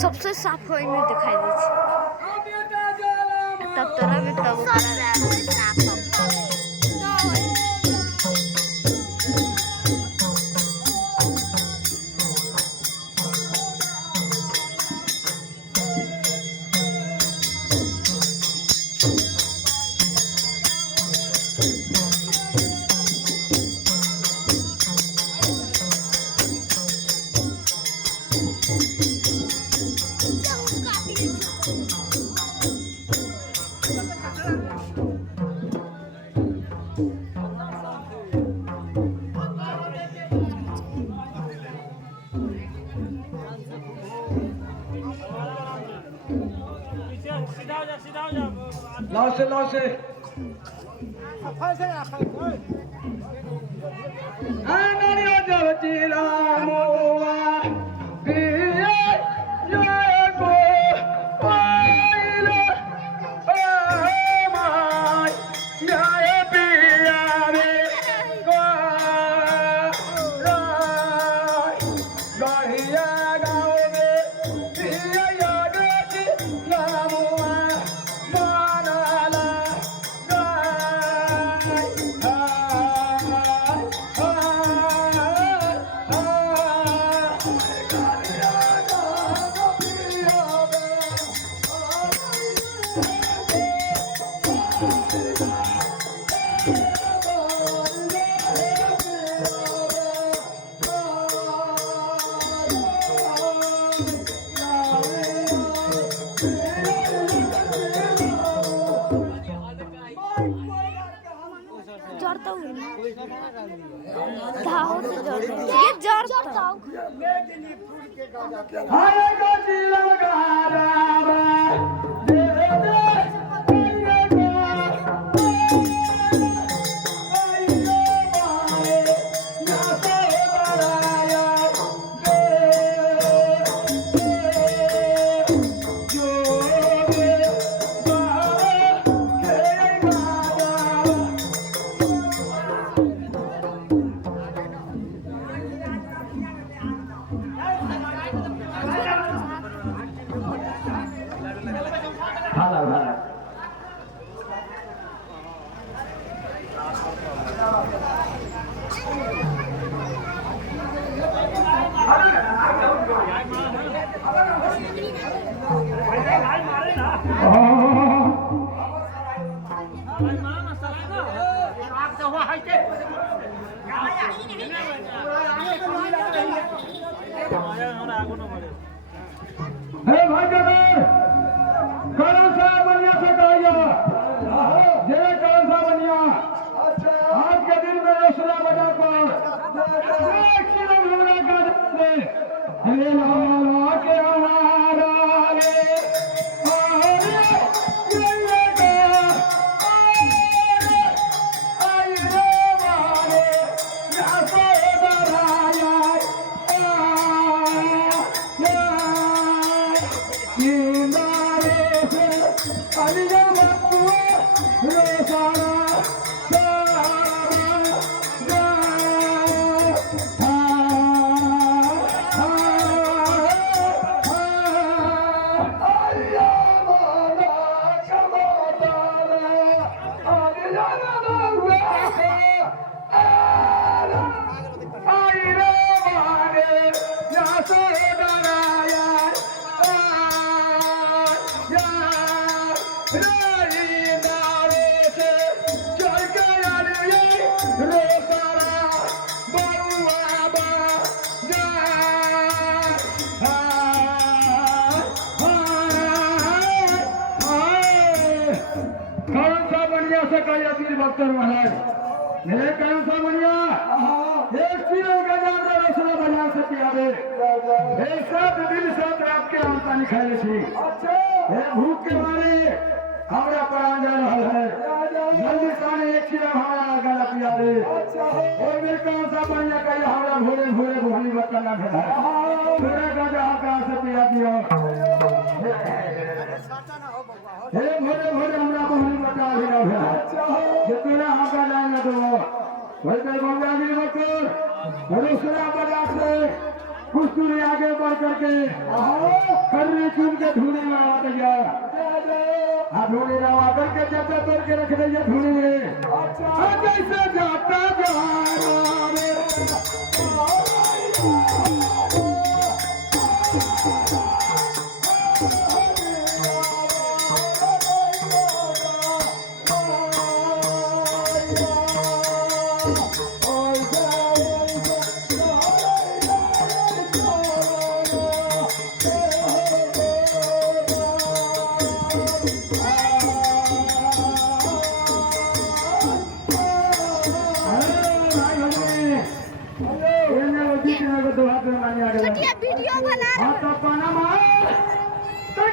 सबसे साफ होई में दिखाई दे छै तब तोरा भी तब Lause. Ananiya javachila moa diye yago aila amai yae piyare ko rai gahiya gaon mein diye yage ki lamoa manala जड़ता हूँ धाव से जड़ता ये जड़ता हूँ हाय गजिला गाराबा दे दे हे भाई करण साहब बनिया से कहिया जे करण साहब बनिया आज के दिन में रसला बजा पर एक किलो हमरा का दे हे लाला के हमारा रे डॉक्टर महाराज मेरे कौन सा बढ़िया एक किलो गजा का रसला बाजार से पियावे एक साथ दिल साथ रात के आमता नहीं खाए छी भूख के मारे हमरा परान जा रहा है जल्दी साने एक किलो हमारा गला पियावे और मेरे कौन सा बढ़िया कही हमरा भोरे भोरे भोली बकला भेला मेरा गजा का से पिया दियो हे भोरे भोरे हमरा भोली बकला भेला जितना हम का जाएंगे तो वैसे बंगाली बकर रसला बाजार से कुछ दूरी आगे बढ़ करके करने चुन के धूने में आ गया। धूने में आ करके चर्चा तोड़ के रख दिया धूने में। कैसे जाता छटिया वीडियो बना पाना मार तो